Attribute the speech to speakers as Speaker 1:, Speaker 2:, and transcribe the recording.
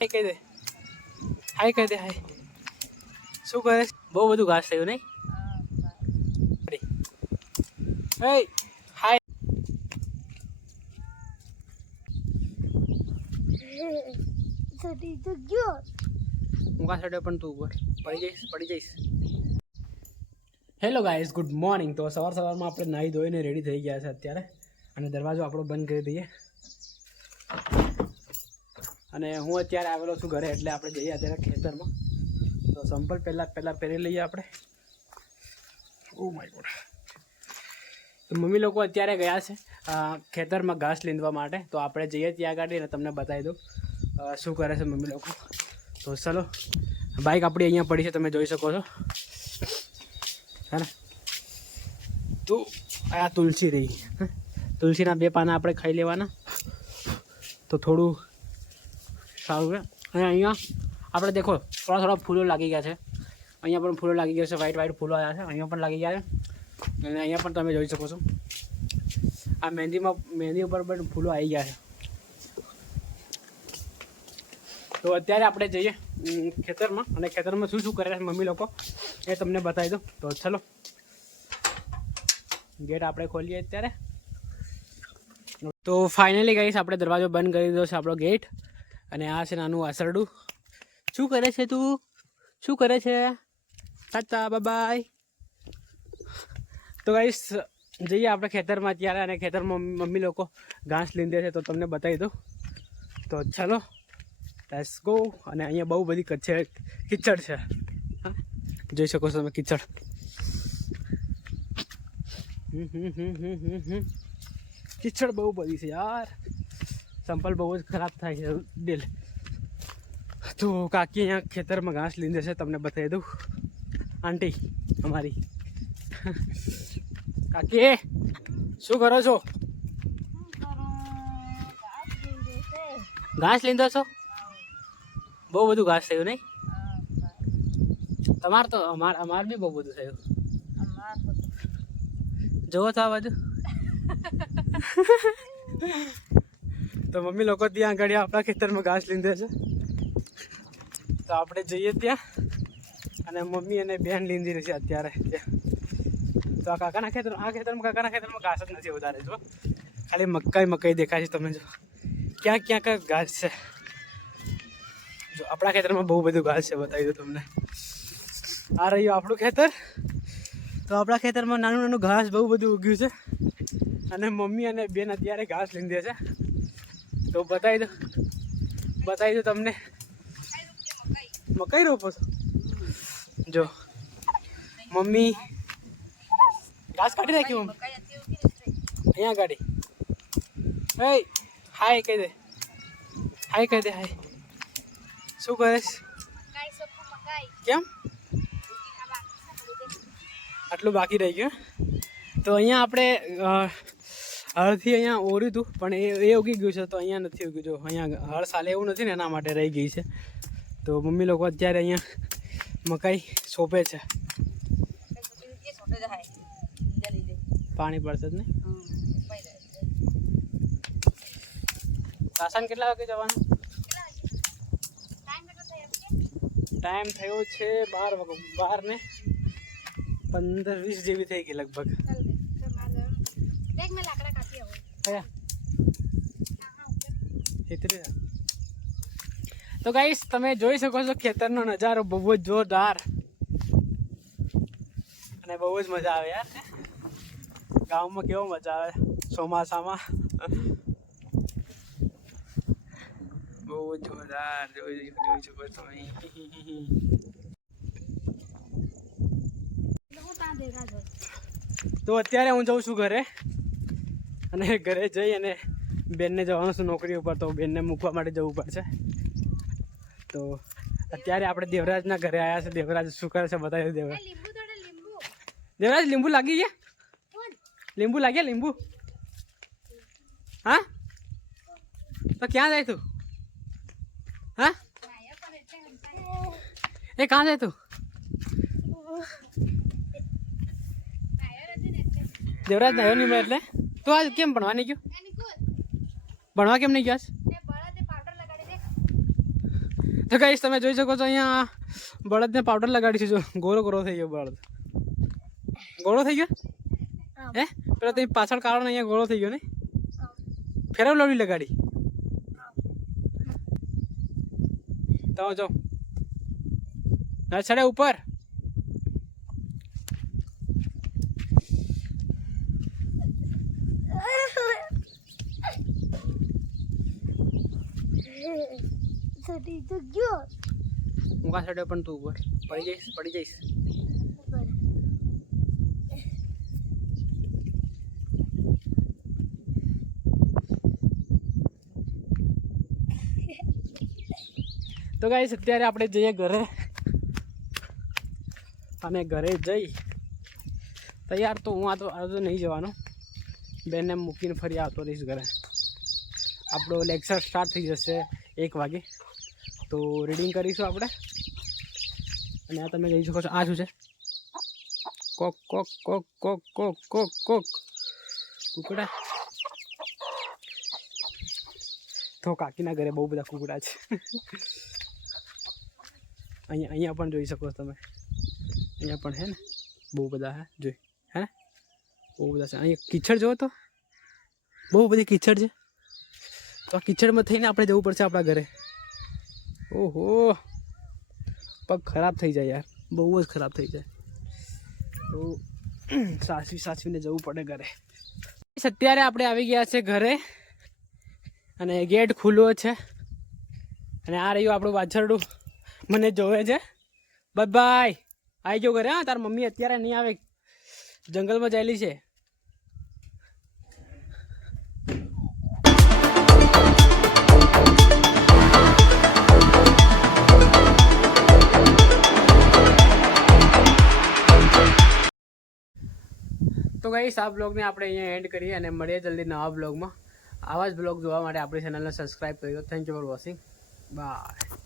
Speaker 1: હાય કહી દે. હાય કહી દે, હાય. શું કરે બહુ બધું ઘાસ થયું નહીં? હાય.
Speaker 2: ગયો
Speaker 1: હું કા પણ તું પડી જઈશ પડી જઈશ. હેલો ગાઈઝ ગુડ મોર્નિંગ તો સવાર સવારમાં આપણે નાહી ધોઈને રેડી થઈ ગયા છે અત્યારે. અને દરવાજો આપણો બંધ કરી દઈએ. અને હું અત્યારે આવેલો છું ઘરે એટલે આપણે જઈએ અત્યારે ખેતરમાં. તો સંપલ પહેલાં પહેલાં પહેરી લઈએ આપણે. Oh my God. મમ્મી લોકો અત્યારે ગયા છે ખેતરમાં ઘાસ લીંદવા માટે. તો આપણે જઈએ ત્યાં અને તમને બતાવી દઉં શું કરે છે મમ્મી લોકો. તો ચલો બાઇક આપણી અહીંયા પડી છે, તમે જોઈ શકો છો. હા તો આ તુલસી રહી? તુલસીના બે પાના આપણે ખાઈ લેવાના. તો થોડું સારું છે. અને અહીંયા આપણે દેખો, થોડા થોડા ફૂલો લાગી ગયા છે. અહીંયા પણ ફૂલો લાગી ગયા છે વ્હાઈટ વ્હાઈટ ફૂલો આવ્યા છે. અહીંયા પણ લાગી ગયા છે. અને અહીંયા પણ તમે જોઈ શકો છો. આ મહેંદીમાં, મહેંદી ઉપર પણ ફૂલો આવી ગયા છે. તો અત્યારે આપણે જઈએ ખેતરમાં. અને ખેતરમાં શું શું કરે છે મમ્મી લોકો, એ તમને બતાવી દઉં. તો ચલો, ગેટ આપણે ખોલીએ અત્યારે. તો ફાઇનલી ગઈશ આપણે દરવાજો બંધ કરી દીધો છે આપણો ગેટ. અને આ છે નાનું વાસરડું. શું કરે છે તું? શું કરે છે? ટાટા બાય તો ગાઈશ જઈએ આપણે ખેતરમાં ત્યારે અને ખેતરમાં મમ્મી લોકો ઘાસ લીંદે છે તો તમને બતાવી દઉં. તો ચાલો લેટ્સ ગો અને અહીંયા બહુ બધી કચ્છે કિચડ છે. જોઈ શકો છો તમે કિચડ. કિચડ બહુ બધી છે યાર. સંપલ બહુ જ ખરાબ થાય છે દિલ. તો કાકી અહીંયા ખેતરમાં ઘાસ લીંદે છે તમને બતાવી દઉં. આંટી અમારી. કાકી શું કરો છો? ઘાસ લીધો છો? બહુ બધું ઘાસ થયું નહીં? તમાર તો અમાર અમાર બી બહુ બધું થયું. જોવો તો આ બધું તો મમ્મી લોકો ત્યાં આગળ આપણા ખેતરમાં ઘાસ લીધે છે. તો આપણે જઈએ ત્યાં અને મમ્મી અને બેન લીંધી રહી છે અત્યારે ત્યાં. તો આ કાકાના ખેતર આ ખેતરમાં કાકાના ખેતરમાં ઘાસ જ નથી વધારે, જો. ખાલી મકાઈ મકાઈ દેખાય છે તમે જો. ક્યાં કયા ઘાસ છે? જો, આપણા ખેતરમાં બહુ બધું ઘાસ છે, બતાવી દઉં તમને. આ રહ્યું આપણું ખેતર. તો આપણા ખેતરમાં નાનું નાનું ઘાસ બહુ બધું ઉગ્યું છે. અને મમ્મી અને બેન અત્યારે ઘાસ લીંધે છે. તો બતાવી દો. બતાવી દો તમને. મકાઈ રોપો છો? જો. મમ્મી ઘાસ કાઢી નાખ્યું મમ્મી? અહીંયા કાઢી. હે, હાય કહી દે. હાય કહી દે, હાય. શું કરીશ કેમ? આટલું બાકી રહી ગયું. તો અહીંયા આપણે હળથી અહીંયા ઓર્યું હતું પણ એ એ ઉગી ગયું છે, તો અહીંયા નથી ઉગ્યું. જો, અહીંયા હળ સાલે એવું નથી ને, એના માટે રહી ગઈ છે. તો મમ્મી લોકો અત્યારે અહીંયા મકાઈ સોંપે છે. પાણી પડશે જ ને રાશન કેટલા વાગે જવાનું? ટાઈમ થયો છે બાર વાગે બાર ને પંદર વીસ જેવી થઈ ગઈ લગભગ. કયા ખેતરી તો ગાઈસ તમે જોઈ શકો છો ખેતરનો નજારો બહુ જ જોરદાર. અને બહુ જ મજા આવે યાર. ગામમાં કેવો મજા આવે ચોમાસામાં. બહુ જ જોરદાર જોઈ જોઈ શકો છો તમે. તો અત્યારે હું જઉં છું ઘરે. અને ઘરે જઈ અને બેનને જવાનું છે નોકરી ઉપર તો બેનને મૂકવા માટે જવું પડશે. તો અત્યારે આપણે દેવરાજના ઘરે આવ્યા છે. દેવરાજ શું કરે છે બતાવી દેવરાજ. દેવરાજ લીંબુ લાગી ગયા? લીંબુ લાગ્યા લીંબુ? હા? તો ક્યાં જાય તું? હા? એ કાં જાય તું? દેવરાજ નાયો નહીં એટલે? તું આજ કેમ ભણવા નહીં ગયો? ભણવા કેમ નહીં ગયો તો કઈશ તમે જોઈ શકો છો અહીંયા બળદને પાવડર લગાડી છે. જો ગોરો ગોરો થઈ ગયો બળદ. ગોળો થઈ ગયો. હે. પેલા તમે પાછળ કારણ અહીંયા ગોળો થઈ ગયો ને? ફેરવ લવડી લગાડી. તમે જો. ના ચડે ઉપર.
Speaker 2: ચડી તો ગયો.
Speaker 1: મુકા સડે પણ તું ઉપર. પડી જઈશ પડી જઈશ. તો ગાઈસ અત્યારે આપણે જઈએ ઘરે. અને ઘરે જઈ. તૈયાર તો હું આ તો આ તો નહીં જવાનો. બેનને મૂકીને ફરી આવતો રહીશ ઘરે. આપણો લેક્ચર સ્ટાર્ટ થઈ જશે. એક વાગે. તો રીડિંગ કરીશું આપણે? અને આ તમે જોઈ શકો છો, આ શું છે? કોક કોક કોક કોક કોક કોક કોક. કુકડા. તો કાકીના ઘરે બહુ બધા કુકડા છે. અહીંયા અહીંયા પણ જોઈ શકો છો તમે. અહીંયા પણ હે ને? બહુ બધા હે, જોઈ. હે ને? બહુ બધા છે. અહીંયા કીચડ જોવો તો. બહુ બધી કીચડ છે. તો આ કિચડમાં થઈને આપણે જવું પડશે આપણા ઘરે. ઓહો. પગ ખરાબ થઈ જાય યાર. બહુ જ ખરાબ થઈ જાય. તો સાસવી સાસવીને જવું પડે ઘરે. અત્યારે આપણે આવી ગયા છે ઘરે. અને ગેટ ખુલ્લો છે. અને આ રહ્યું આપણું વાછરડું. મને જોવે છે. બાય બાય આવી ગયો ઘરે, હા. તાર મમ્મી અત્યારે નહીં આવે. જંગલમાં જાયેલી છે. તો ગાઈસ આ બ્લોગને આપણે અહીંયા એન્ડ કરીએ અને મળીએ જલ્દી નવા બ્લોગમાં આવા જ બ્લોગ જોવા માટે આપણી ચેનલને સબસ્ક્રાઈબ કરી દો thank you for watching bye